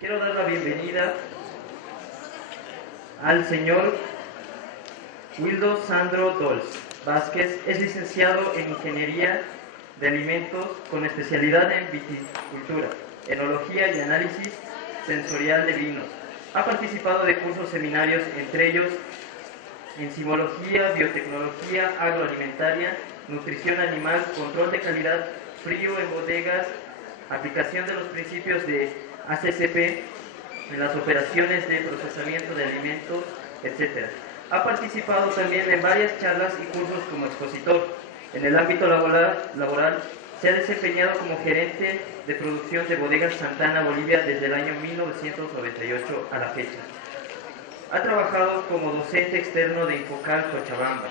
Quiero dar la bienvenida al señor Wildo Sandro Dols Vázquez. Es licenciado en Ingeniería de Alimentos con especialidad en viticultura, enología y análisis sensorial de vinos. Ha participado de cursos seminarios, entre ellos enzimología, biotecnología agroalimentaria, nutrición animal, control de calidad, frío en bodegas, aplicación de los principios de ACCP en las operaciones de procesamiento de alimentos, etc. Ha participado también en varias charlas y cursos como expositor. En el ámbito laboral se ha desempeñado como gerente de producción de Bodegas Santa Ana, Bolivia, desde el año 1998 a la fecha. Ha trabajado como docente externo de Infocal Cochabamba.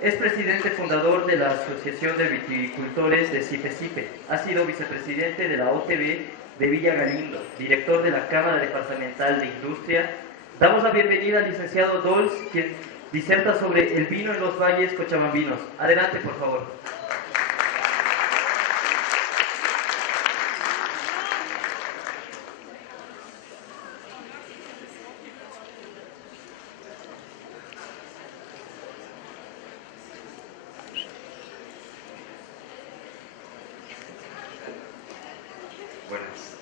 Es presidente fundador de la Asociación de Viticultores de CIPE. Ha sido vicepresidente de la OTB de Villa Galindo, director de la Cámara Departamental de Industria. Damos la bienvenida al licenciado Dols, quien diserta sobre el vino en los valles cochabambinos. Adelante, por favor.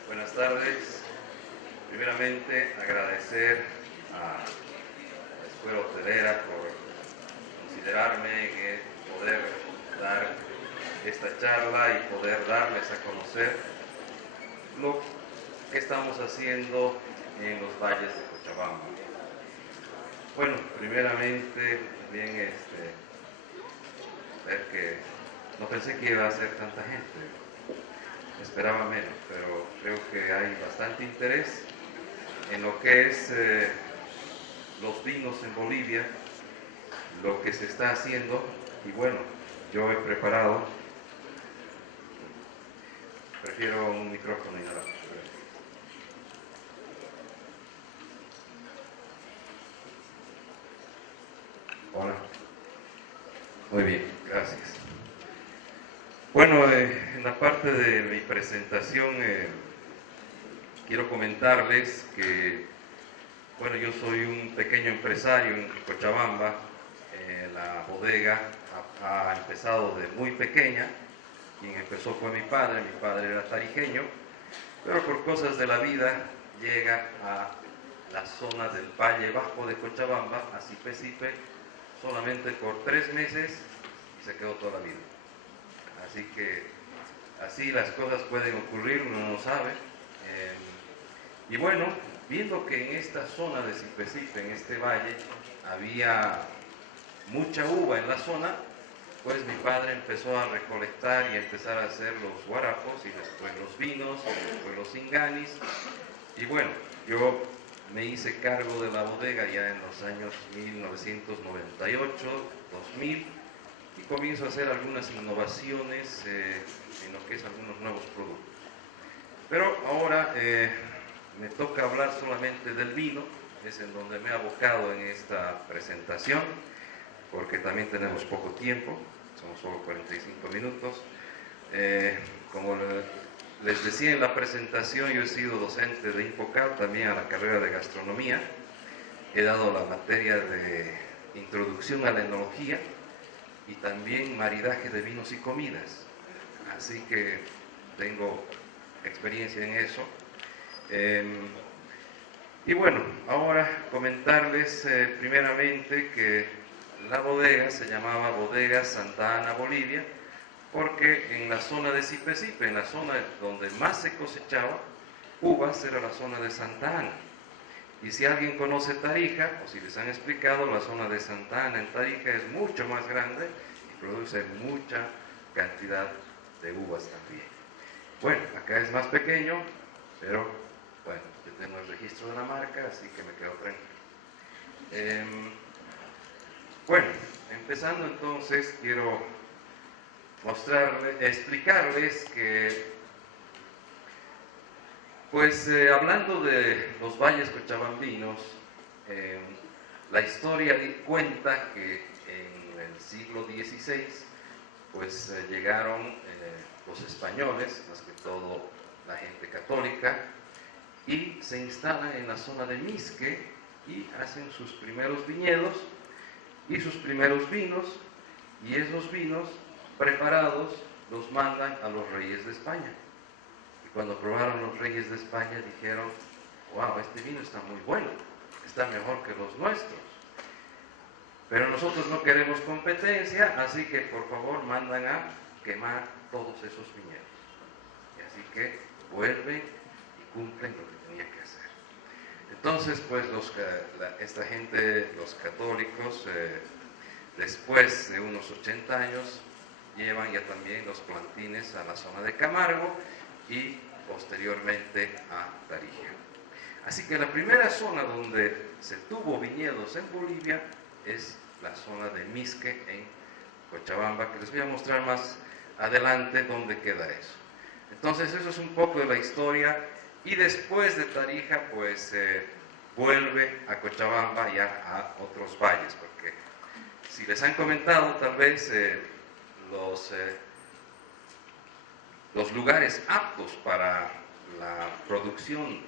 Buenas tardes. Primeramente, agradecer a la Escuela Hotelera por considerarme en poder dar esta charla y poder darles a conocer lo que estamos haciendo en los valles de Cochabamba. Bueno, primeramente, también ver que no pensé que iba a ser tanta gente. Esperaba menos, pero creo que hay bastante interés en lo que es los vinos en Bolivia, lo que se está haciendo. Y bueno, yo he preparado, prefiero un micrófono y nada. Hola. Muy bien, gracias. Bueno, en la parte de mi presentación quiero comentarles que, bueno, yo soy un pequeño empresario en Cochabamba. La bodega ha empezado de muy pequeña. Quien empezó fue mi padre era tarijeño, pero por cosas de la vida llega a la zona del Valle Bajo de Cochabamba, a Sipe, solamente por 3 meses y se quedó toda la vida. Así que así las cosas pueden ocurrir, uno no sabe. Y bueno, viendo que en esta zona de Sipe, en este valle, había mucha uva en la zona, pues mi padre empezó a recolectar y a empezar a hacer los guarapos y después los vinos y después los inganis. Y bueno, yo me hice cargo de la bodega ya en los años 1998, 2000. Y comienzo a hacer algunas innovaciones en lo que es algunos nuevos productos. Pero ahora me toca hablar solamente del vino, es en donde me he abocado en esta presentación, porque también tenemos poco tiempo, son solo 45 minutos. Como les decía en la presentación, yo he sido docente de Infocal, también a la carrera de gastronomía. He dado la materia de introducción a la enología y también maridaje de vinos y comidas, así que tengo experiencia en eso. Y bueno, ahora comentarles primeramente que la bodega se llamaba Bodega Santa Ana, Bolivia, porque en la zona de Sipe, en la zona donde más se cosechaba uvas, era la zona de Santa Ana. Y si alguien conoce Tarija, o si les han explicado, la zona de Santa Ana en Tarija es mucho más grande y produce mucha cantidad de uvas también. Bueno, acá es más pequeño, pero bueno, yo tengo el registro de la marca, así que me quedo tranquilo. Bueno, empezando entonces, quiero explicarles que pues hablando de los valles cochabambinos, la historia cuenta que en el siglo XVI pues llegaron los españoles, más que todo la gente católica, y se instalan en la zona de Misque y hacen sus primeros viñedos y sus primeros vinos, y esos vinos preparados los mandan a los reyes de España. Y cuando probaron los reyes de España dijeron: wow, este vino está muy bueno, está mejor que los nuestros. Pero nosotros no queremos competencia, así que por favor mandan a quemar todos esos viñedos. Y así que vuelven y cumplen lo que tenían que hacer. Entonces, pues esta gente, los católicos, después de unos 80 años, llevan ya también los plantines a la zona de Camargo y posteriormente a Tarija. Así que la primera zona donde se tuvo viñedos en Bolivia es la zona de Misque en Cochabamba, que les voy a mostrar más adelante dónde queda eso. Entonces eso es un poco de la historia, y después de Tarija pues vuelve a Cochabamba ya a otros valles, porque si les han comentado tal vez los lugares aptos para la producción,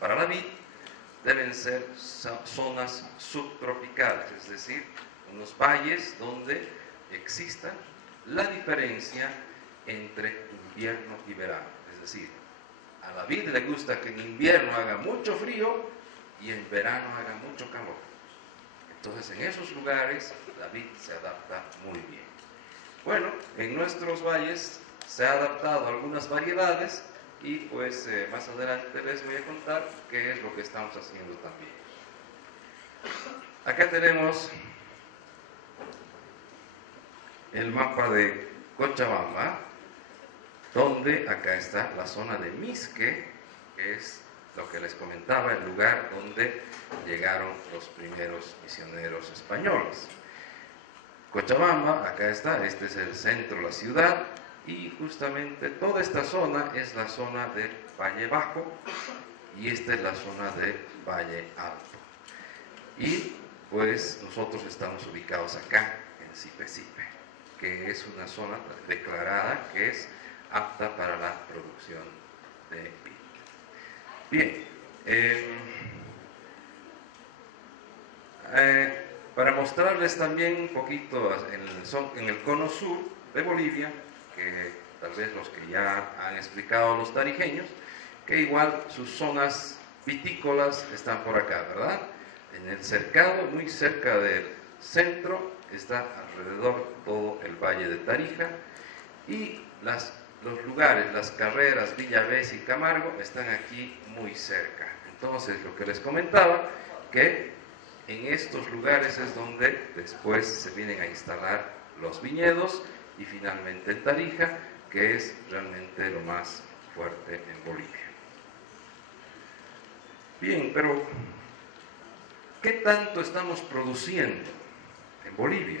para la vid, deben ser zonas subtropicales, es decir, unos valles donde exista la diferencia entre invierno y verano. Es decir, a la vid le gusta que en invierno haga mucho frío y en verano haga mucho calor. Entonces, en esos lugares la vid se adapta muy bien. Bueno, en nuestros valles se ha adaptado a algunas variedades, y pues más adelante les voy a contar qué es lo que estamos haciendo también. Acá tenemos el mapa de Cochabamba, donde acá está la zona de Misque, que es lo que les comentaba, el lugar donde llegaron los primeros misioneros españoles. Cochabamba, acá está, este es el centro, la ciudad, y justamente toda esta zona es la zona del Valle Bajo, y esta es la zona del Valle Alto. Y pues nosotros estamos ubicados acá, en Sipe-Sipe, que es una zona declarada que es apta para la producción de vino. Bien, para mostrarles también un poquito en el cono sur de Bolivia, que tal vez los que ya han explicado los tarijeños, que igual sus zonas vitícolas están por acá, ¿verdad? En el cercado, muy cerca del centro, está alrededor todo el valle de Tarija, y los lugares, las carreras Villavés y Camargo están aquí muy cerca. Entonces, lo que les comentaba, que en estos lugares es donde después se vienen a instalar los viñedos, y finalmente en Tarija, que es realmente lo más fuerte en Bolivia. Bien, pero ¿qué tanto estamos produciendo en Bolivia?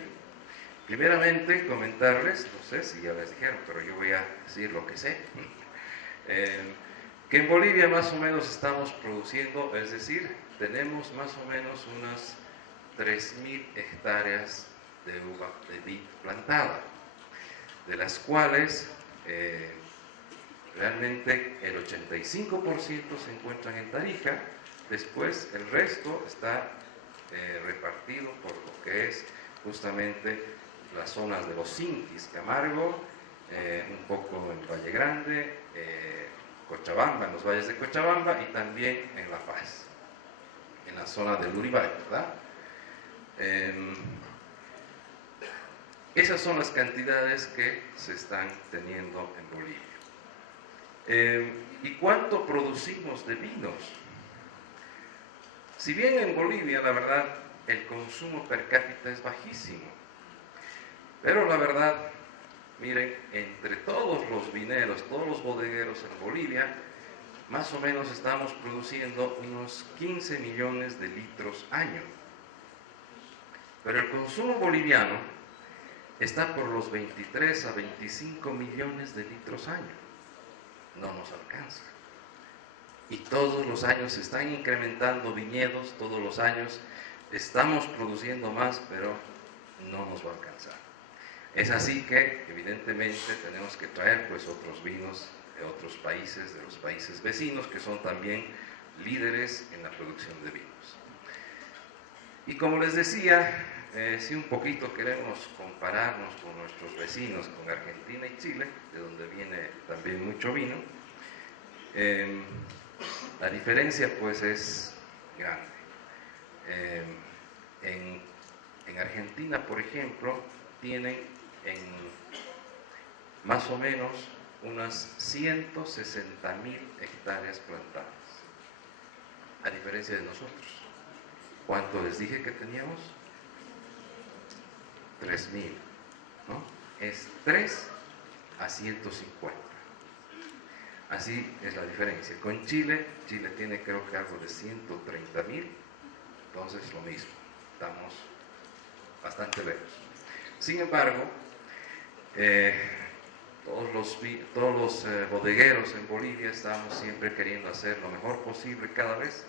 Primeramente, comentarles, no sé si ya les dijeron, pero yo voy a decir lo que sé, que en Bolivia más o menos estamos produciendo, es decir, tenemos más o menos unas 3.000 hectáreas de uva de vid plantada, de las cuales realmente el 85% se encuentran en Tarija. Después el resto está repartido por lo que es justamente las zonas de los Sinquis, Camargo, un poco en Valle Grande, Cochabamba, en los valles de Cochabamba, y también en La Paz, en la zona del Uribay, ¿verdad? Esas son las cantidades que se están teniendo en Bolivia. ¿Y cuánto producimos de vinos? Si bien en Bolivia, la verdad, el consumo per cápita es bajísimo, pero la verdad, miren, entre todos los vineros, todos los bodegueros en Bolivia, más o menos estamos produciendo unos 15 millones de litros año. Pero el consumo boliviano está por los 23 a 25 millones de litros año. No nos alcanza. Y todos los años se están incrementando viñedos, todos los años estamos produciendo más, pero no nos va a alcanzar. Es así que, evidentemente, tenemos que traer pues otros vinos de otros países, de los países vecinos, que son también líderes en la producción de vinos. Y como les decía, si un poquito queremos compararnos con nuestros vecinos, con Argentina y Chile, de donde viene también mucho vino, la diferencia pues es grande. En Argentina, por ejemplo, tienen más o menos unas 160.000 hectáreas plantadas, a diferencia de nosotros. ¿Cuánto les dije que teníamos? 3.000, ¿no? Es 3 a 150. Así es la diferencia. Con Chile tiene creo que algo de 130.000, entonces lo mismo, estamos bastante lejos. Sin embargo, todos los bodegueros en Bolivia estamos siempre queriendo hacer lo mejor posible cada vez,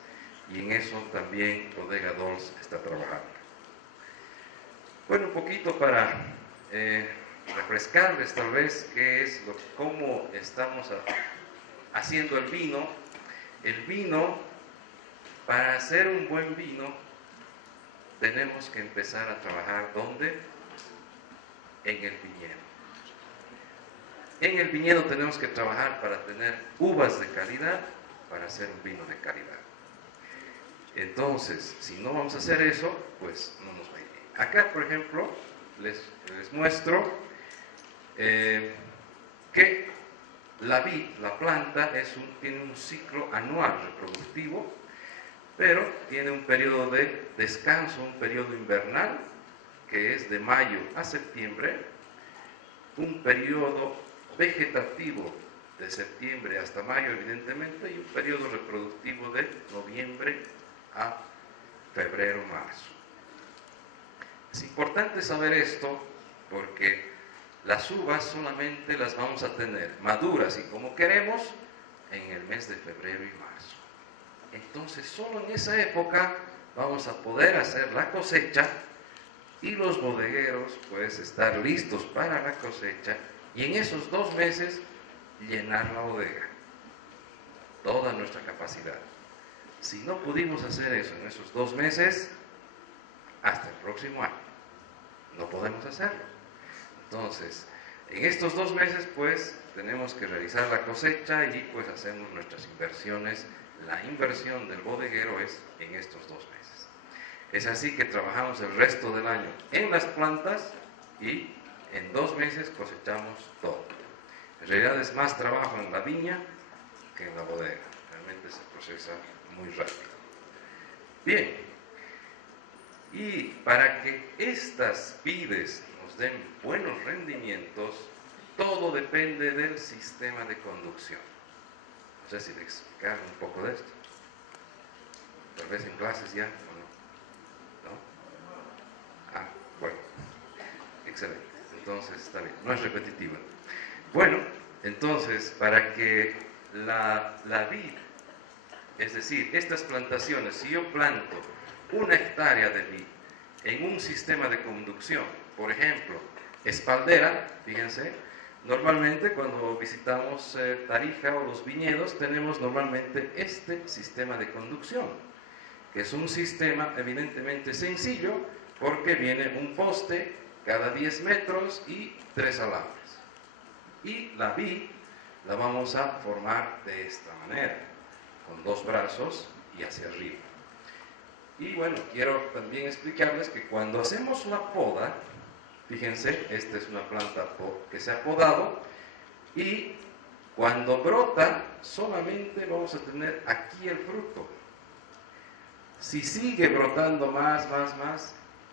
y en eso también Bodega Dols está trabajando. Bueno, un poquito para refrescarles tal vez qué es cómo estamos haciendo el vino. El vino, para hacer un buen vino, tenemos que empezar a trabajar ¿dónde? En el viñedo. En el viñedo tenemos que trabajar para tener uvas de calidad, para hacer un vino de calidad. Entonces, si no vamos a hacer eso, pues no nos va a ir bien. Acá, por ejemplo, les muestro que la vid, la planta, tiene un ciclo anual reproductivo, pero tiene un periodo de descanso, un periodo invernal, que es de mayo a septiembre, un periodo vegetativo de septiembre hasta mayo, evidentemente, y un periodo reproductivo de noviembre a febrero, marzo. Es importante saber esto porque las uvas solamente las vamos a tener maduras y como queremos en el mes de febrero y marzo. Entonces, solo en esa época vamos a poder hacer la cosecha y los bodegueros pues estar listos para la cosecha, y en esos 2 meses llenar la bodega, toda nuestra capacidad. Si no pudimos hacer eso en esos 2 meses, hasta el próximo año no podemos hacerlo. Entonces, en estos 2 meses pues tenemos que realizar la cosecha y pues hacemos nuestras inversiones. La inversión del bodeguero es en estos 2 meses. Es así que trabajamos el resto del año en las plantas y en 2 meses cosechamos todo. En realidad es más trabajo en la viña que en la bodega. Realmente se procesa muy rápido. Bien, y para que estas vides nos den buenos rendimientos, todo depende del sistema de conducción. No sé si le explicaron un poco de esto. Tal vez en clases ya, ¿o no? ¿No? Ah, bueno. Excelente. Entonces, está bien. No es repetitiva. Bueno, entonces, para que la vid, es decir, estas plantaciones, si yo planto 1 hectárea de vid en un sistema de conducción, por ejemplo, espaldera, fíjense, normalmente cuando visitamos Tarija o los viñedos tenemos normalmente este sistema de conducción, que es un sistema evidentemente sencillo porque viene un poste cada 10 metros y 3 alambres. Y la vid la vamos a formar de esta manera, con 2 brazos y hacia arriba. Y bueno, quiero también explicarles que cuando hacemos la poda, fíjense, esta es una planta que se ha podado, y cuando brota solamente vamos a tener aquí el fruto. Si sigue brotando más,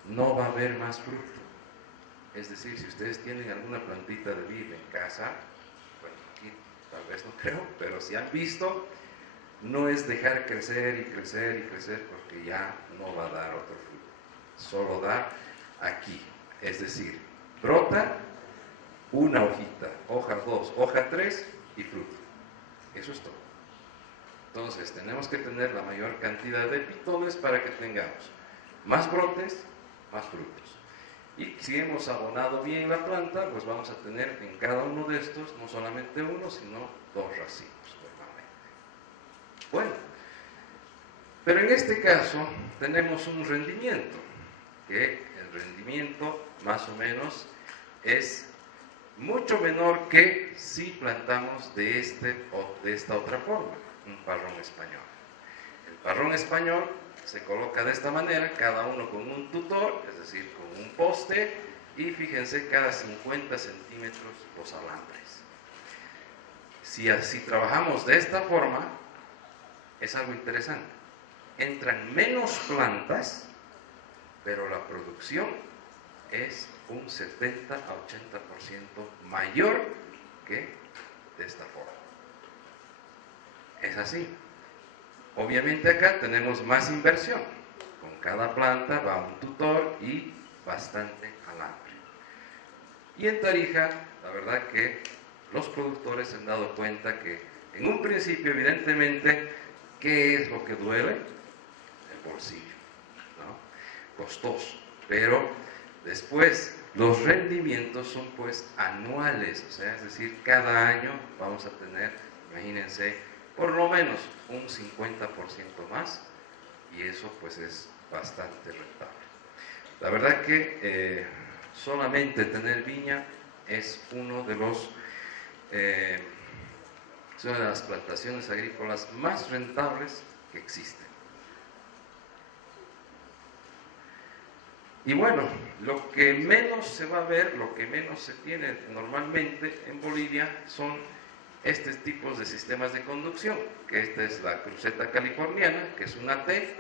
no va a haber más fruto. Es decir, si ustedes tienen alguna plantita de vid en casa, bueno, aquí tal vez no creo, pero si han visto, no es dejar crecer y crecer y crecer porque ya no va a dar otro fruto. Solo da aquí. Es decir, brota una hojita, hoja 2, hoja 3 y fruto. Eso es todo. Entonces tenemos que tener la mayor cantidad de pitones para que tengamos más brotes, más frutos. Y si hemos abonado bien la planta, pues vamos a tener en cada uno de estos no solamente uno, sino 2 racimos normalmente. Bueno, pero en este caso tenemos un rendimiento, que el rendimiento más o menos es mucho menor que si plantamos de esta otra forma, un parrón español. El parrón español se coloca de esta manera, cada uno con un tutor, es decir, con un poste, y fíjense, cada 50 centímetros los alambres. Si así trabajamos de esta forma, es algo interesante. Entran menos plantas, pero la producción es un 70 a 80% mayor que de esta forma. Es así. Obviamente acá tenemos más inversión. Con cada planta va un tutor y bastante alambre. Y en Tarija, la verdad que los productores se han dado cuenta que en un principio, evidentemente, ¿qué es lo que duele? El bolsillo, ¿no? Costoso. Pero después los rendimientos son pues anuales, o sea, es decir, cada año vamos a tener, imagínense, por lo menos un 50% más, y eso pues es bastante rentable. La verdad que solamente tener viña es una de las plantaciones agrícolas más rentables que existen. Y bueno, lo que menos se va a ver, lo que menos se tiene normalmente en Bolivia son estos tipos de sistemas de conducción, que esta es la cruceta californiana, que es una T,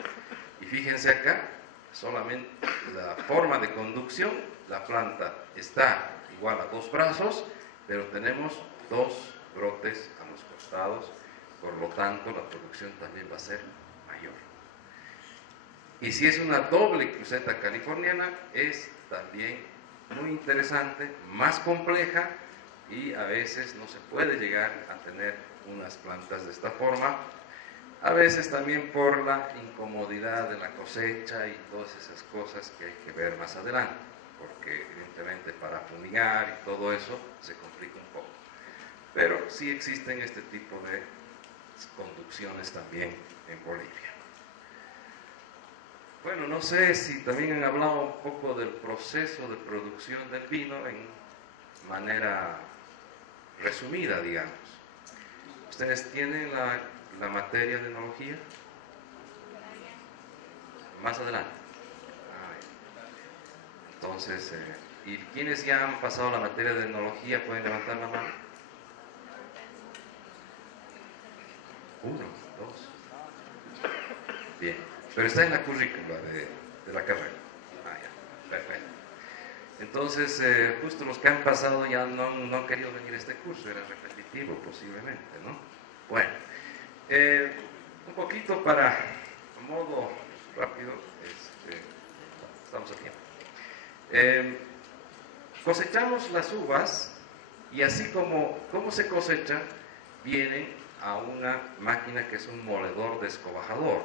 y fíjense acá, solamente la forma de conducción, la planta está igual a 2 brazos, pero tenemos 2 brotes a los costados, por lo tanto la producción también va a ser mayor. Y si es una doble cruceta californiana, es también muy interesante, más compleja, y a veces no se puede llegar a tener unas plantas de esta forma, a veces también por la incomodidad de la cosecha y todas esas cosas que hay que ver más adelante, porque evidentemente para fumigar y todo eso se complica un poco. Pero sí existen este tipo de conducciones también en Bolivia. Bueno, no sé si también han hablado un poco del proceso de producción del vino en manera resumida, digamos. ¿Ustedes tienen la materia de enología? Más adelante. Entonces, ¿y quienes ya han pasado la materia de enología pueden levantar la mano? 1, 2. Bien, pero está en la currícula de la carrera. Ya, perfecto. Entonces, justo los que han pasado ya no han querido venir a este curso, era repetitivo posiblemente, ¿no? Bueno, un poquito para, a modo rápido, estamos aquí. Cosechamos las uvas y así como se cosecha, vienen a una máquina que es un moledor descobajador.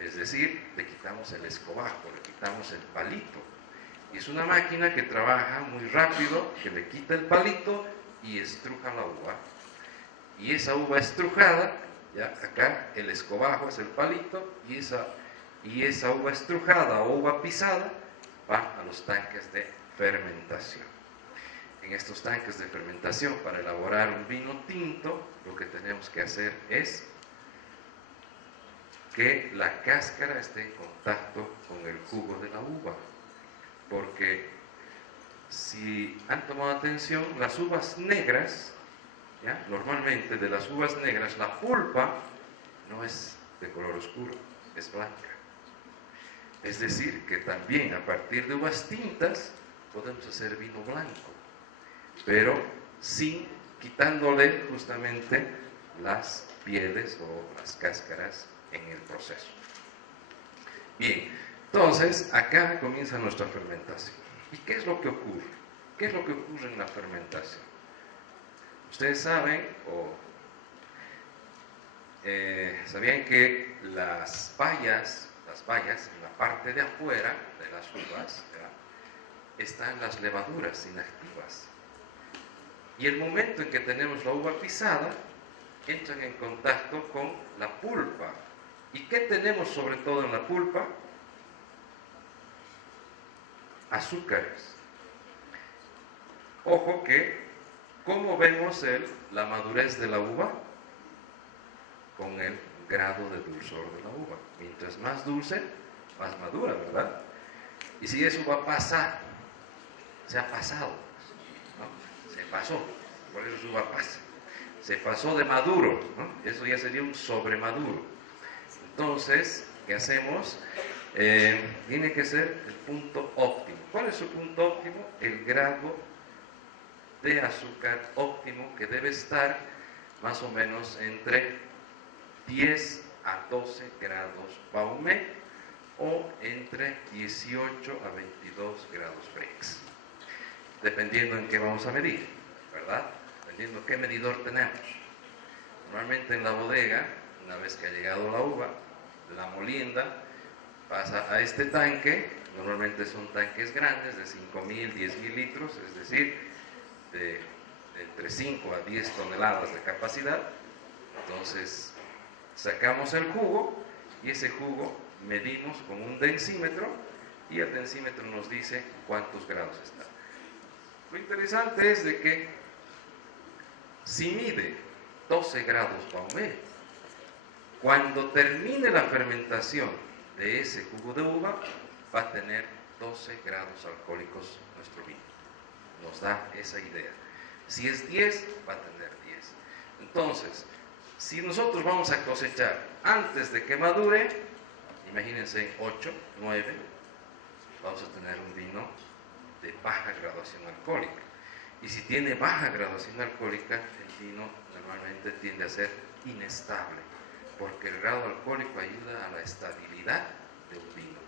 Es decir, le quitamos el escobajo, le quitamos el palito. Y es una máquina que trabaja muy rápido, que le quita el palito y estruja la uva. Y esa uva estrujada, ya acá el escobajo es el palito, y esa uva estrujada o uva pisada va a los tanques de fermentación. En estos tanques de fermentación, para elaborar un vino tinto, lo que tenemos que hacer es que la cáscara esté en contacto con el jugo de la uva. Porque si han tomado atención, las uvas negras, ¿ya? Normalmente de las uvas negras la pulpa no es de color oscuro, es blanca. Es decir, que también a partir de uvas tintas podemos hacer vino blanco, pero sin quitándole justamente las pieles o las cáscaras en el proceso. Bien, entonces acá comienza nuestra fermentación. ¿Y qué es lo que ocurre? ¿Qué es lo que ocurre en la fermentación? Ustedes saben sabían que las bayas en la parte de afuera de las uvas, ¿ya? están las levaduras inactivas. Y el momento en que tenemos la uva pisada, entran en contacto con la pulpa. ¿Y qué tenemos sobre todo en la pulpa? Azúcares. Ojo que, ¿cómo vemos la madurez de la uva? Con el grado de dulzor de la uva. Mientras más dulce, más madura, ¿verdad? Y si es uva pasa, se ha pasado, ¿no? Se pasó, por eso es uva pasa. Se pasó de maduro, ¿no? Eso ya sería un sobremaduro. Entonces, ¿qué hacemos? Tiene que ser el punto óptimo. ¿Cuál es su punto óptimo? El grado de azúcar óptimo, que debe estar más o menos entre 10 a 12 grados Baume o entre 18 a 22 grados Brix, dependiendo en qué vamos a medir, ¿verdad? Dependiendo qué medidor tenemos. Normalmente en la bodega, una vez que ha llegado la uva, la molienda pasa a este tanque. Normalmente son tanques grandes de 5.000, 10.000 litros, es decir, de entre 5 a 10 toneladas de capacidad. Entonces sacamos el jugo y ese jugo medimos con un densímetro y el densímetro nos dice cuántos grados está. Lo interesante es de que si mide 12 grados Baume, cuando termine la fermentación de ese jugo de uva, va a tener 12 grados alcohólicos nuestro vino. Nos da esa idea. Si es 10, va a tener 10. Entonces, si nosotros vamos a cosechar antes de que madure, imagínense 8, 9, vamos a tener un vino de baja graduación alcohólica. Y si tiene baja graduación alcohólica, el vino normalmente tiende a ser inestable, porque el grado alcohólico ayuda a la estabilidad de un vino.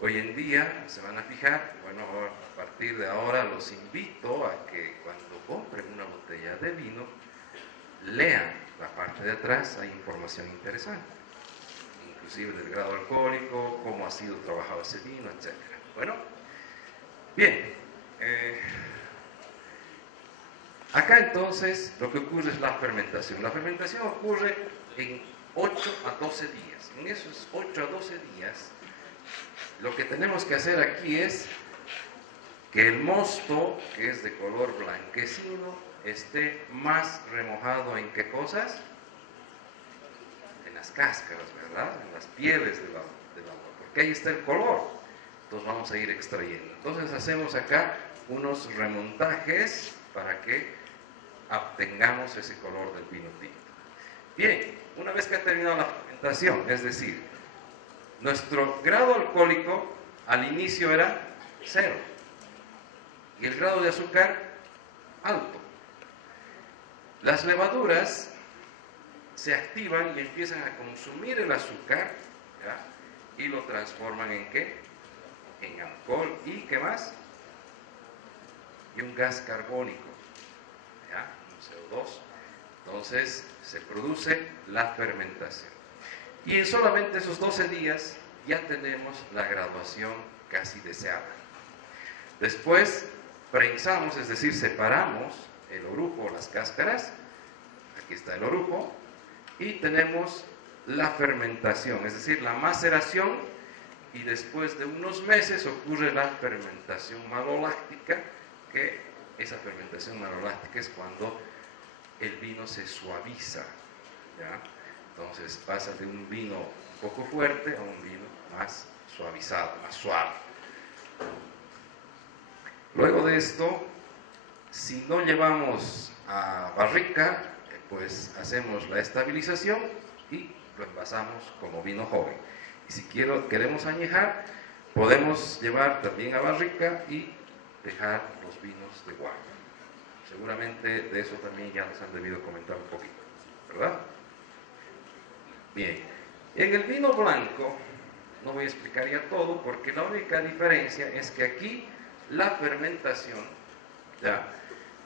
Hoy en día, se van a fijar, bueno, a partir de ahora los invito a que cuando compren una botella de vino, lean la parte de atrás, hay información interesante, inclusive del grado alcohólico, cómo ha sido trabajado ese vino, etc. Bueno, bien, acá entonces lo que ocurre es la fermentación. La fermentación ocurre en 8 a 12 días. En esos 8 a 12 días, lo que tenemos que hacer aquí es que el mosto, que es de color blanquecino, esté más remojado en ¿qué cosas? En las cáscaras, ¿verdad? En las pieles del agua, porque ahí está el color. Entonces vamos a ir extrayendo. Entonces hacemos acá unos remontajes para que obtengamos ese color del vino tinto. Bien, una vez que ha terminado la fermentación, es decir, nuestro grado alcohólico al inicio era 0 y el grado de azúcar alto. Las levaduras se activan y empiezan a consumir el azúcar, ¿ya? Y lo transforman en ¿qué? En alcohol y ¿qué más? Y un gas carbónico, ¿ya? Un CO2. Entonces se produce la fermentación. Y en solamente esos 12 días ya tenemos la graduación casi deseada. Después prensamos, es decir, separamos el orujo, las cáscaras. Aquí está el orujo. Y tenemos la fermentación, es decir, la maceración. Y después de unos meses ocurre la fermentación maloláctica, que esa fermentación maloláctica es cuando el vino se suaviza, ¿ya? Entonces pasa de un vino un poco fuerte a un vino más suavizado, más suave. Luego de esto, si no llevamos a barrica, pues hacemos la estabilización y lo envasamos como vino joven. Y si queremos añejar, podemos llevar también a barrica y dejar los vinos de guarda. Seguramente de eso también ya nos han debido comentar un poquito, ¿verdad? Bien, en el vino blanco, no voy a explicar ya todo, porque la única diferencia es que aquí la fermentación, ¿ya?,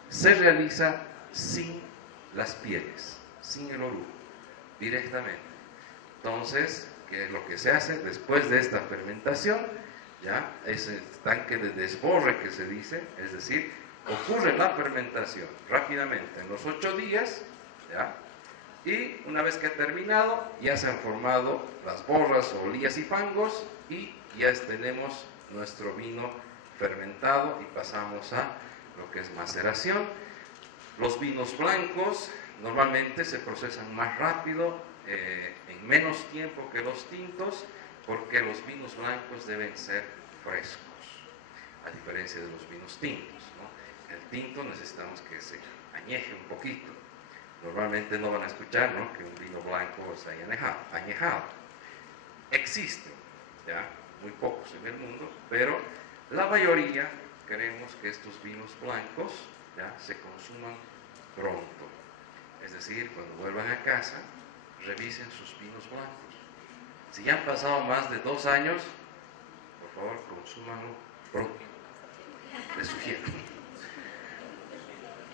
se realiza sin las pieles, sin el orujo, directamente. Entonces, ¿qué es lo que se hace? Después de esta fermentación, ¿ya? Ese tanque de desborre que se dice, es decir, ocurre la fermentación rápidamente en los 8 días, ¿ya? Y una vez que ha terminado, ya se han formado las borras, olías y fangos, y ya tenemos nuestro vino fermentado y pasamos a lo que es maceración. Los vinos blancos normalmente se procesan más rápido, en menos tiempo que los tintos, porque los vinos blancos deben ser frescos, a diferencia de los vinos tintos, ¿no? El tinto necesitamos que se añeje un poquito. Normalmente no van a escuchar, ¿no?, que un vino blanco se haya añejado. Existen, ¿ya?, muy pocos en el mundo, pero la mayoría queremos que estos vinos blancos, ¿ya?, se consuman pronto. Es decir, cuando vuelvan a casa, revisen sus vinos blancos. Si ya han pasado más de 2 años, por favor, consúmanlo pronto. Les sugiero.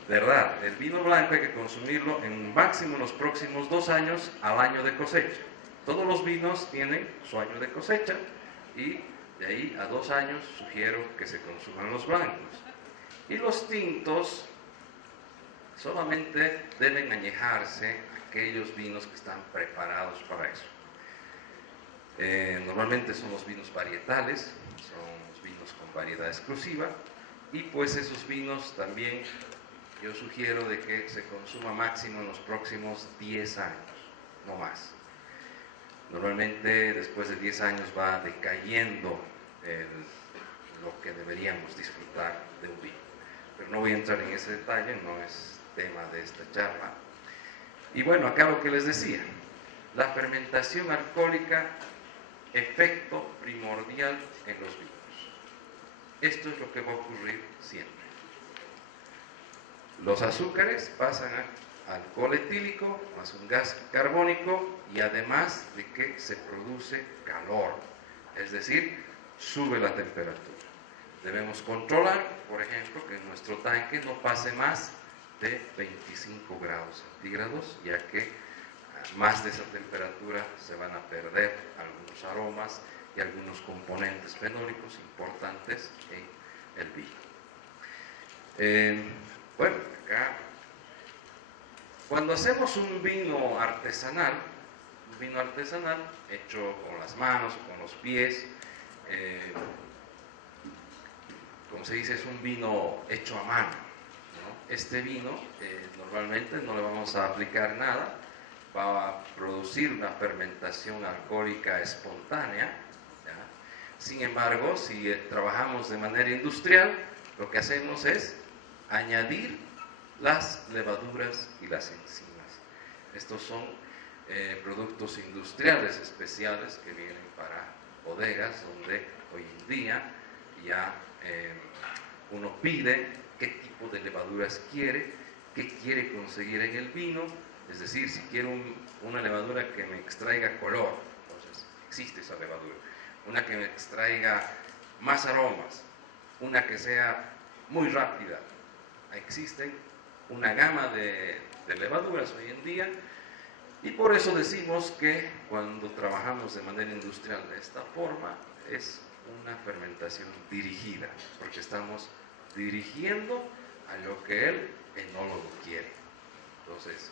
¿Verdad? El vino blanco hay que consumirlo en máximo los próximos 2 años al año de cosecha. Todos los vinos tienen su año de cosecha y de ahí a 2 años sugiero que se consuman los blancos. Y los tintos solamente deben añejarse aquellos vinos que están preparados para eso. Normalmente son los vinos varietales, son los vinos con variedad exclusiva, y pues esos vinos también yo sugiero de que se consuma máximo en los próximos 10 años, no más. Normalmente después de 10 años va decayendo lo que deberíamos disfrutar de un vino. Pero no voy a entrar en ese detalle, no es tema de esta charla. Y bueno, acá lo que les decía, la fermentación alcohólica, efecto primordial en los vinos. Esto es lo que va a ocurrir siempre. Los azúcares pasan a alcohol etílico más un gas carbónico, y además de que se produce calor, es decir, sube la temperatura. Debemos controlar, por ejemplo, que nuestro tanque no pase más de 25 grados centígrados, ya que más de esa temperatura se van a perder algunos aromas y algunos componentes fenólicos importantes en el vino. Bueno, acá, cuando hacemos un vino artesanal hecho con las manos o con los pies, como se dice, es un vino hecho a mano, ¿no? Este vino normalmente no le vamos a aplicar nada, va a producir una fermentación alcohólica espontánea, ¿ya? Sin embargo, si trabajamos de manera industrial, lo que hacemos es añadir las levaduras y las enzimas. Estos son productos industriales especiales que vienen para bodegas, donde hoy en día ya uno pide qué tipo de levaduras quiere, qué quiere conseguir en el vino. Es decir, si quiero una levadura que me extraiga color, entonces existe esa levadura. Una que me extraiga más aromas, una que sea muy rápida. Existen una gama de levaduras hoy en día, y por eso decimos que cuando trabajamos de manera industrial de esta forma es una fermentación dirigida, porque estamos dirigiendo a lo que el enólogo quiere. Entonces,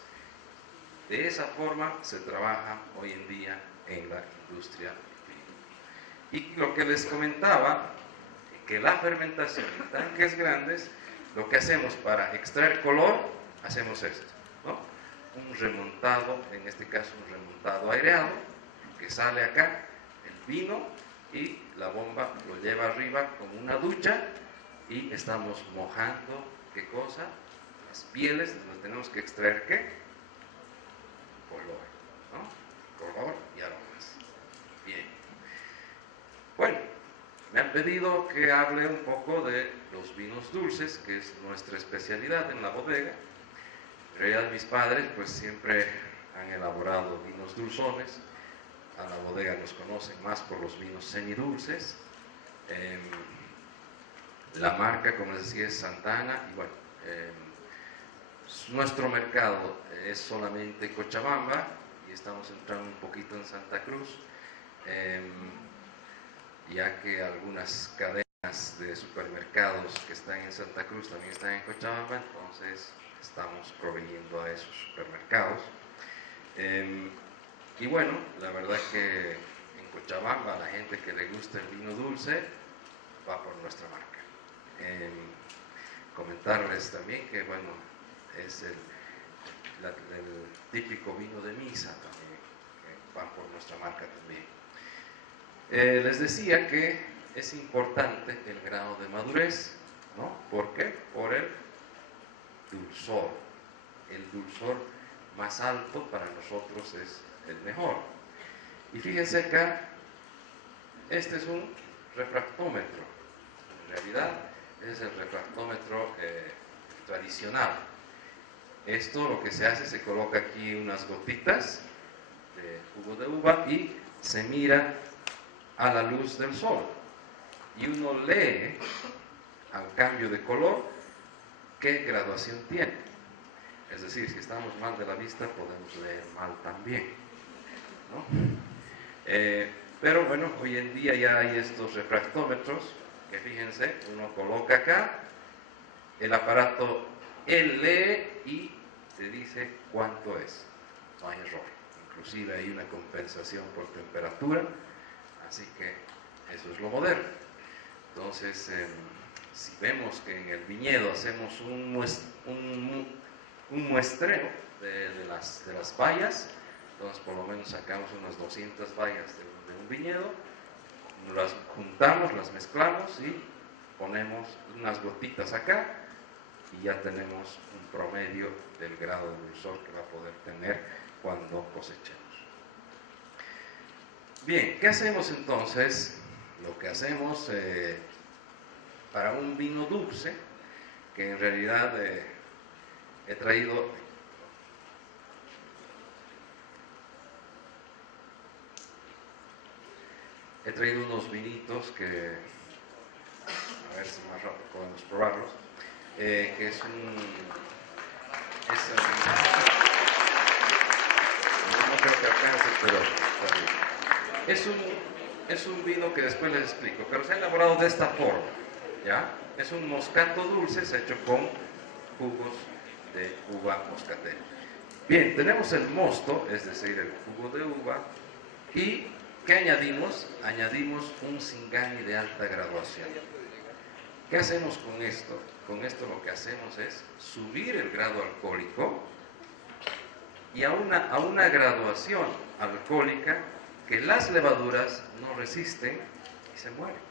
de esa forma se trabaja hoy en día en la industria vinícola. Y lo que les comentaba, que la fermentación en tanques grandes, lo que hacemos para extraer color, hacemos esto, ¿no? Un remontado, en este caso un remontado aireado, que sale acá el vino y la bomba lo lleva arriba como una ducha, y estamos mojando, ¿qué cosa? Las pieles, donde tenemos que extraer ¿qué? Color, ¿no? Color y aromas. Bien. Bueno, me han pedido que hable un poco de los vinos dulces, que es nuestra especialidad en la bodega. En realidad mis padres pues siempre han elaborado vinos dulzones. A la bodega nos conocen más por los vinos semidulces. La marca, como les decía, es Santana, y bueno, nuestro mercado es solamente Cochabamba, y estamos entrando un poquito en Santa Cruz. ya que algunas cadenas de supermercados que están en Santa Cruz también están en Cochabamba, entonces estamos proveyendo a esos supermercados. Y bueno, la verdad que en Cochabamba la gente que le gusta el vino dulce va por nuestra marca. Comentarles también que bueno, es el típico vino de misa también, que va por nuestra marca también. Les decía que es importante el grado de madurez, ¿no? ¿Por qué? Por el dulzor. El dulzor más alto para nosotros es el mejor. Y fíjense acá, este es un refractómetro. En realidad es el refractómetro tradicional. Esto lo que se hace, se coloca aquí unas gotitas de jugo de uva y se mira a la luz del sol. Y uno lee al cambio de color qué graduación tiene. Es decir, si estamos mal de la vista podemos leer mal también, ¿no? Pero bueno, hoy en día ya hay estos refractómetros que fíjense, uno coloca acá, el aparato él lee y te dice cuánto es, no hay error, inclusive hay una compensación por temperatura, así que eso es lo moderno. Entonces, si vemos que en el viñedo hacemos un muestreo de las bayas, entonces por lo menos sacamos unas 200 bayas de un viñedo, las juntamos, las mezclamos y ponemos unas gotitas acá y ya tenemos un promedio del grado de dulzor que va a poder tener cuando cosechemos. Bien, ¿qué hacemos entonces? Lo que hacemos para un vino dulce, que en realidad he traído unos vinitos que, a ver si más rápido podemos probarlos, que no creo que alcance, pero es un vino que después les explico, pero se ha elaborado de esta forma, ¿ya? Es un moscato dulce, se ha hecho con jugos de uva moscatera. Bien, tenemos el mosto, es decir, el jugo de uva, y ¿qué añadimos? Añadimos un Singani de alta graduación. ¿Qué hacemos con esto? Con esto lo que hacemos es subir el grado alcohólico y a una graduación alcohólica que las levaduras no resisten y se mueren.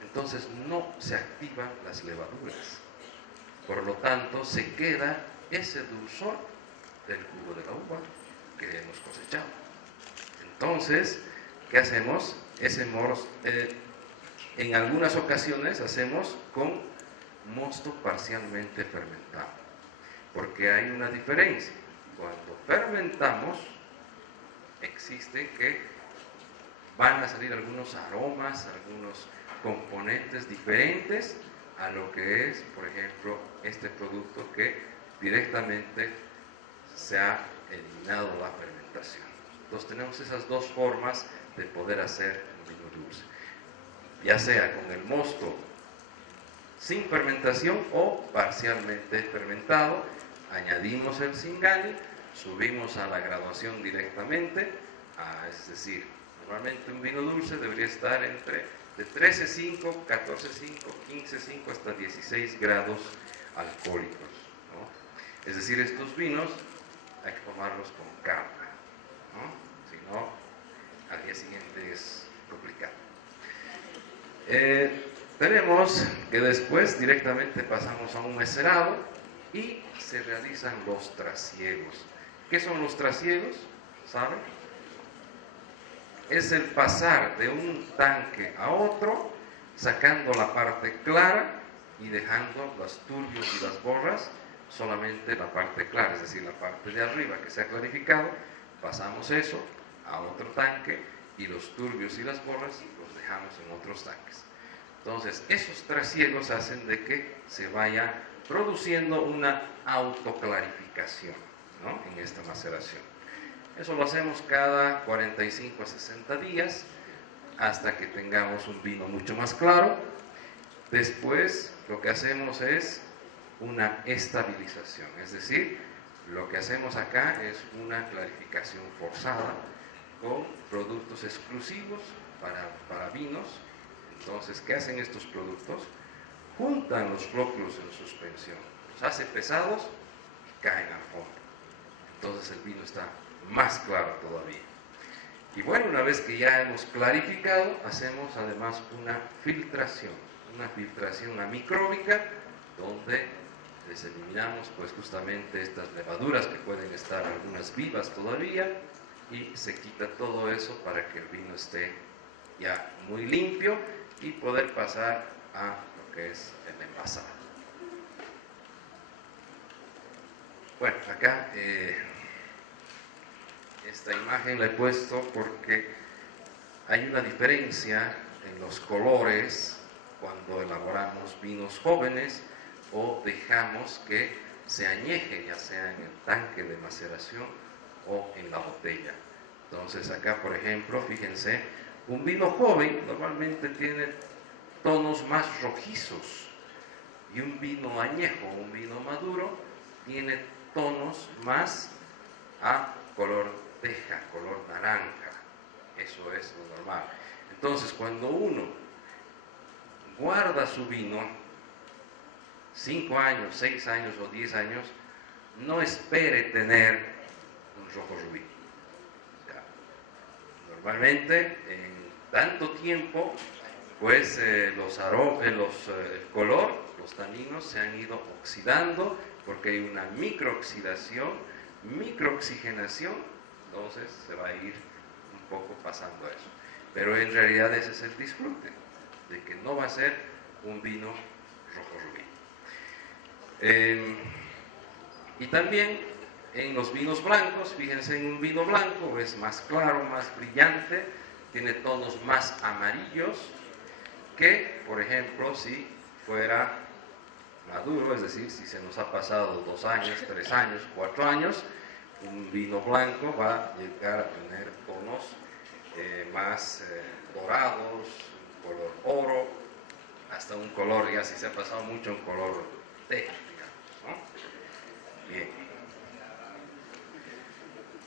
Entonces no se activan las levaduras. Por lo tanto, se queda ese dulzor del jugo de la uva que hemos cosechado. Entonces, ¿qué hacemos? En algunas ocasiones hacemos con mosto parcialmente fermentado, porque hay una diferencia. Cuando fermentamos, existe que van a salir algunos aromas, algunos componentes diferentes a lo que es, por ejemplo, este producto que directamente se ha eliminado la fermentación. Entonces tenemos esas dos formas de poder hacer un vino dulce, ya sea con el mosto sin fermentación o parcialmente fermentado. Añadimos el Singani, subimos a la graduación directamente, es decir, normalmente un vino dulce debería estar de 13,5, 14,5, 15,5 hasta 16 grados alcohólicos, ¿no? Es decir, estos vinos hay que tomarlos con calma, ¿no? Si no, al día siguiente es complicado. Tenemos que después directamente pasamos a un meserado y se realizan los trasiegos. ¿Qué son los trasiegos? ¿Saben? Es el pasar de un tanque a otro, sacando la parte clara y dejando los turbios y las borras, solamente la parte clara, es decir, la parte de arriba que se ha clarificado, pasamos eso a otro tanque y los turbios y las borras los dejamos en otros tanques. Entonces, esos trasiegos hacen de que se vaya produciendo una autoclarificación, ¿no?, en esta maceración. Eso lo hacemos cada 45 a 60 días. hasta que tengamos un vino mucho más claro. Después lo que hacemos es una estabilización, es decir, lo que hacemos acá es una clarificación forzada con productos exclusivos para vinos. Entonces, ¿qué hacen estos productos? Juntan los flóculos en suspensión, los hace pesados y caen al fondo. Entonces el vino está más claro todavía. Y bueno, una vez que ya hemos clarificado, hacemos además una filtración amicróbica, donde les eliminamos pues justamente estas levaduras que pueden estar algunas vivas todavía, y se quita todo eso para que el vino esté ya muy limpio y poder pasar a lo que es el envasado. Bueno, acá esta imagen la he puesto porque hay una diferencia en los colores cuando elaboramos vinos jóvenes o dejamos que se añeje, ya sea en el tanque de maceración o en la botella. Entonces acá, por ejemplo, fíjense, un vino joven normalmente tiene tonos más rojizos, y un vino añejo, un vino maduro, tiene tonos más a color teja, color naranja. Eso es lo normal. Entonces, cuando uno guarda su vino 5 años, 6 años o 10 años, no espere tener un rojo rubí. Normalmente, en tanto tiempo, pues el color, los taninos se han ido oxidando porque hay una microoxidación, microoxigenación, entonces se va a ir un poco pasando eso. Pero en realidad ese es el disfrute, de que no va a ser un vino rojo rubí. Y también en los vinos blancos, fíjense, en un vino blanco es más claro, más brillante, tiene tonos más amarillos que, por ejemplo, si fuera maduro, es decir, si se nos ha pasado 2 años, 3 años, 4 años, un vino blanco va a llegar a tener tonos más dorados, un color oro, hasta un color, ya si se ha pasado mucho, un color té, digamos, ¿no? Bien.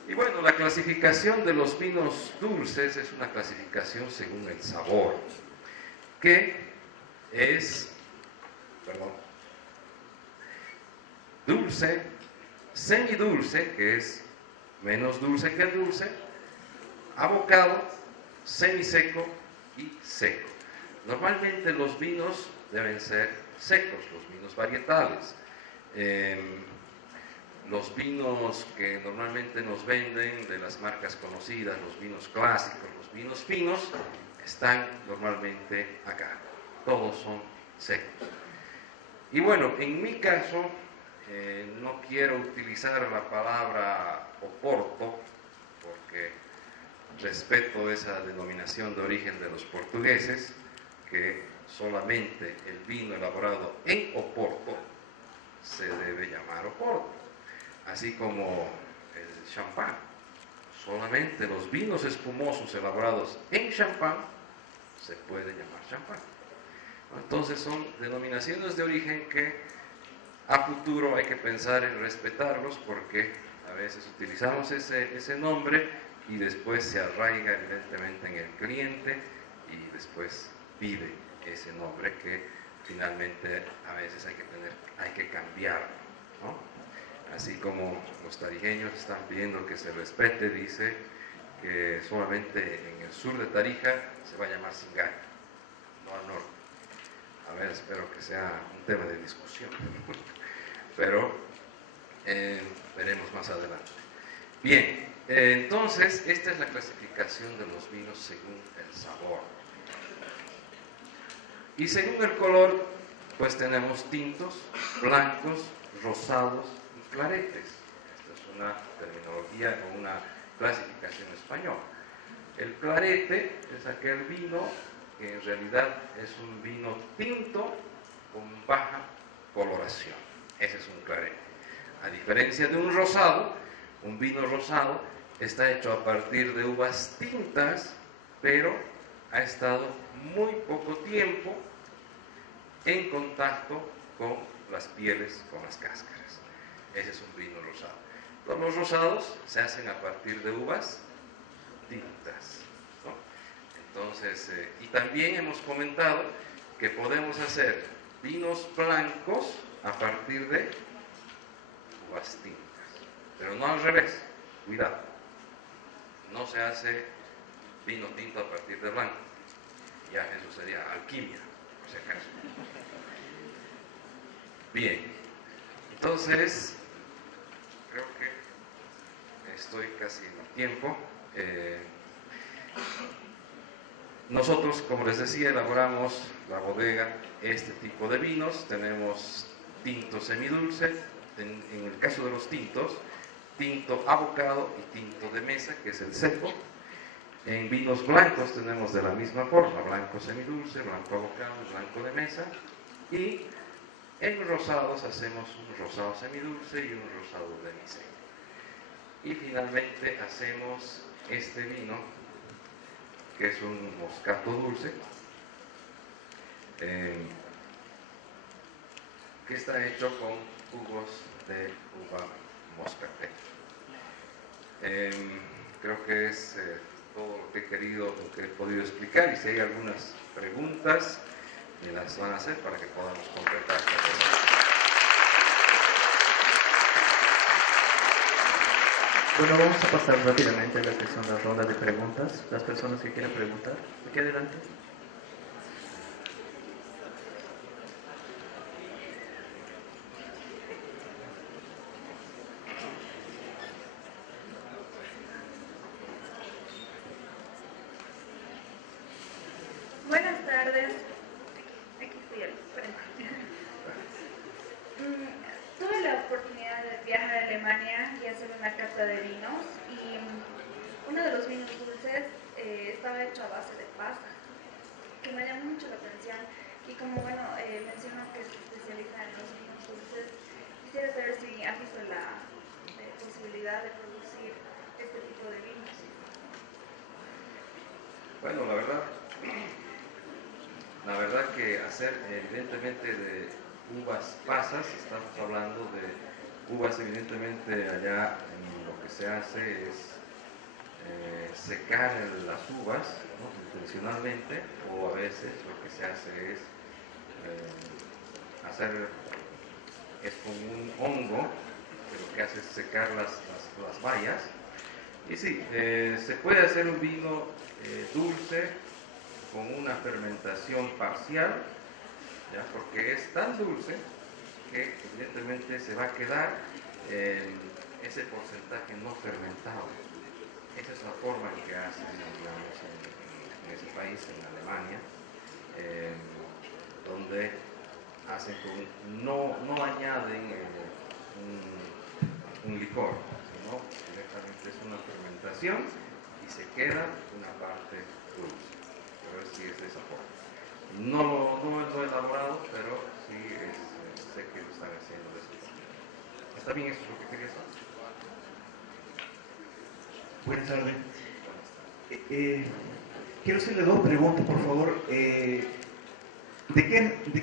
Y bueno, la clasificación de los vinos dulces es una clasificación según el sabor, que es, dulce, semidulce, que es menos dulce que el dulce, abocado, semiseco y seco. Normalmente los vinos deben ser secos, los vinos varietales. Los vinos que normalmente nos venden de las marcas conocidas, los vinos clásicos, los vinos finos, están normalmente acá. Todos son secos. Y bueno, en mi caso, no quiero utilizar la palabra Oporto, porque respeto esa denominación de origen de los portugueses, que solamente el vino elaborado en Oporto se debe llamar Oporto, así como el champán. Solamente los vinos espumosos elaborados en champán se puede llamar champán. Entonces son denominaciones de origen que a futuro hay que pensar en respetarlos, porque a veces utilizamos ese nombre y después se arraiga evidentemente en el cliente y después pide ese nombre que finalmente a veces hay que cambiarlo, ¿no? Así como los tarijeños están pidiendo que se respete, dice que solamente en el sur de Tarija se va a llamar Singay, no al norte. A ver, espero que sea un tema de discusión, pero veremos más adelante. Bien, entonces esta es la clasificación de los vinos según el sabor. Y según el color, pues tenemos tintos, blancos, rosados y claretes. Esta es una terminología o una clasificación española. El clarete es aquel vino que en realidad es un vino tinto con baja coloración. Ese es un clarete. A diferencia de un rosado, un vino rosado está hecho a partir de uvas tintas, pero ha estado muy poco tiempo en contacto con las pieles, con las cáscaras. Ese es un vino rosado. Los rosados se hacen a partir de uvas tintas, ¿no? Entonces, y también hemos comentado que podemos hacer vinos blancos a partir de uvas tintas, pero no al revés, cuidado, no se hace vino tinto a partir de blanco, ya eso sería alquimia, por si acaso. Bien, entonces, creo que estoy casi en tiempo. Nosotros, como les decía, elaboramos la bodega este tipo de vinos. Tenemos tinto semidulce, en el caso de los tintos, tinto abocado y tinto de mesa, que es el seco. En vinos blancos tenemos de la misma forma, blanco semidulce, blanco abocado y blanco de mesa. Y en rosados hacemos un rosado semidulce y un rosado de mesa. Y finalmente hacemos este vino, que es un moscato dulce, que está hecho con jugos de uva moscatel. Creo que es todo lo que he querido, lo que he podido explicar, y si hay algunas preguntas, me las van a hacer para que podamos completar. Bueno, vamos a pasar rápidamente a la que son las rondas de preguntas. Las personas que quieran preguntar, aquí adelante. Buenas tardes. Aquí estoy al frente. Tuve la oportunidad de viajar a Alemania y hacer una cata de vinos, y uno de los vinos dulces estaba hecho a base de pasas, que me llamó mucho la atención. Y como mencionó que se especializa en los vinos dulces, quisiera saber si ha visto la posibilidad de producir este tipo de vinos. Bueno, la verdad que hacer evidentemente de uvas pasas, estamos hablando de uvas, evidentemente allá lo que se hace es secar las uvas, ¿no?, intencionalmente, o a veces lo que se hace es con un hongo, que lo que hace es secar las bayas. Y sí, se puede hacer un vino dulce con una fermentación parcial, ¿ya?, porque es tan dulce que evidentemente se va a quedar ese porcentaje no fermentado. Esa es la forma en que hacen, digamos, en ese país, en Alemania, donde hacen no añaden un licor, sino directamente es una fermentación y se queda una parte dulce. A ver si es de esa forma. No lo he elaborado, pero sí sé que lo están haciendo de esa forma. ¿Está bien eso es lo que quería saber? Buenas tardes. Quiero hacerle dos preguntas, por favor. ¿De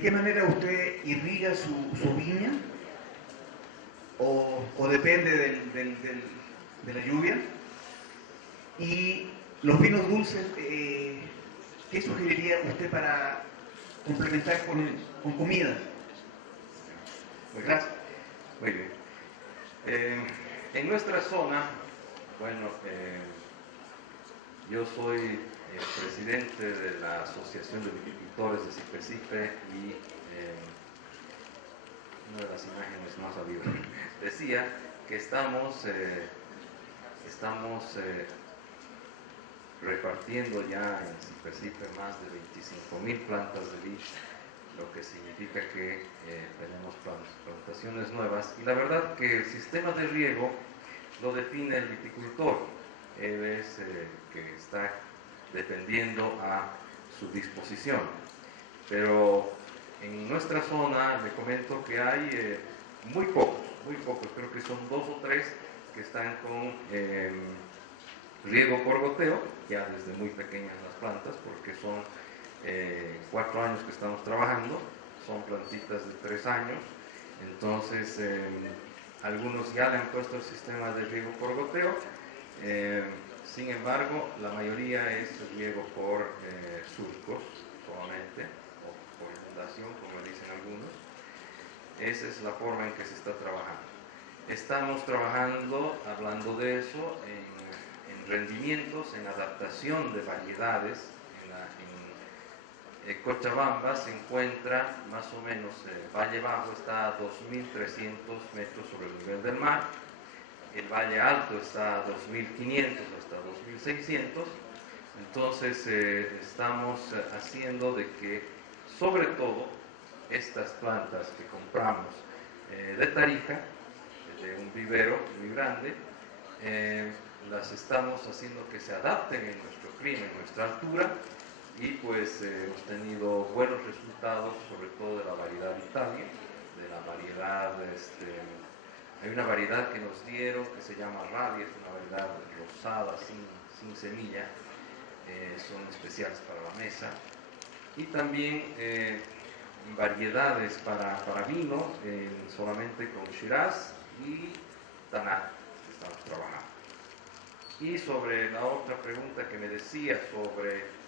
qué manera usted irriga su viña? ¿O depende de la lluvia? Y los vinos dulces, ¿qué sugeriría usted para complementar con comida? Gracias. Muy bien. En nuestra zona, bueno, yo soy presidente de la Asociación de Viticultores de Cipecife y una de las imágenes más habidas decía que estamos repartiendo ya en Cipecife más de 25.000 plantas de vid, lo que significa que tenemos plantaciones nuevas, y la verdad que el sistema de riego lo define el viticultor. Él es que está dependiendo a su disposición, pero en nuestra zona le comento que hay muy pocos, creo que son 2 o 3 que están con riego por goteo, ya desde muy pequeñas las plantas, porque son 4 años que estamos trabajando, son plantitas de 3 años, entonces algunos ya le han puesto el sistema de riego por goteo, sin embargo la mayoría es riego por surcos solamente, o por inundación, como dicen algunos. Esa es la forma en que se está trabajando. Estamos trabajando, hablando de eso, en rendimientos, en adaptación de variedades. En Cochabamba se encuentra más o menos, Valle Bajo está a 2.300 metros sobre el nivel del mar, el Valle Alto está a 2.500 hasta 2.600, entonces estamos haciendo de que, sobre todo, estas plantas que compramos de Tarija, de un vivero muy grande, las estamos haciendo que se adapten en nuestro clima, en nuestra altura, y pues hemos tenido buenos resultados, sobre todo de la variedad Italia, de la variedad, hay una variedad que nos dieron que se llama Rally, es una variedad rosada, sin semilla, son especiales para la mesa, y también variedades para vino, solamente con Shiraz y Tanat estamos trabajando. Y sobre la otra pregunta que me decía sobre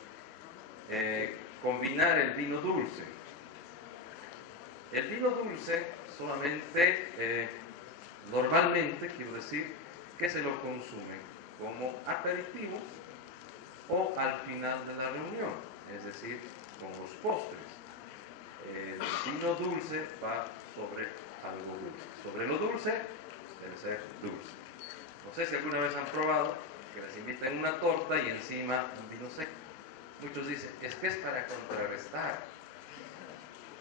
combinar el vino dulce. El vino dulce solamente, normalmente, quiero decir, que se lo consume como aperitivo o al final de la reunión, es decir, con los postres. El vino dulce va sobre algo dulce. Sobre lo dulce, debe ser dulce. No sé si alguna vez han probado que les inviten una torta y encima un vino seco. Muchos dicen, es que es para contrarrestar.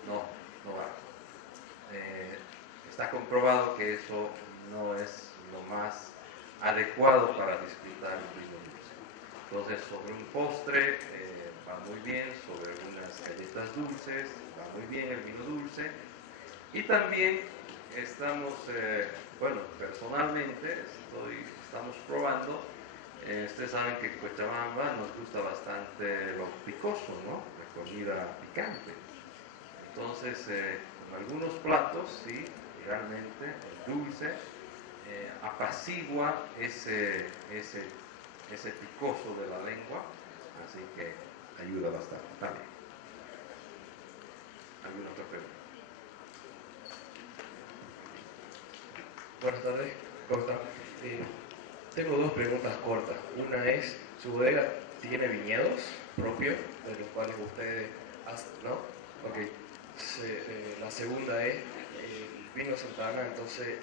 No, no va. Está comprobado que eso no es lo más adecuado para disfrutar el vino dulce. Entonces, sobre un postre va muy bien, sobre unas galletas dulces va muy bien el vino dulce. Y también estamos, bueno, personalmente estamos probando. Ustedes saben que en Cochabamba nos gusta bastante lo picoso, ¿no? La comida picante. Entonces, con algunos platos, sí, realmente el dulce apacigua ese picoso de la lengua, así que ayuda bastante también. ¿Alguna otra pregunta? Buenas tardes, ¿cómo está? Tengo 2 preguntas cortas. Una es, ¿su bodega tiene viñedos propios de los cuales ustedes hacen, no? Ok. La segunda es, el vino Santa Ana, entonces,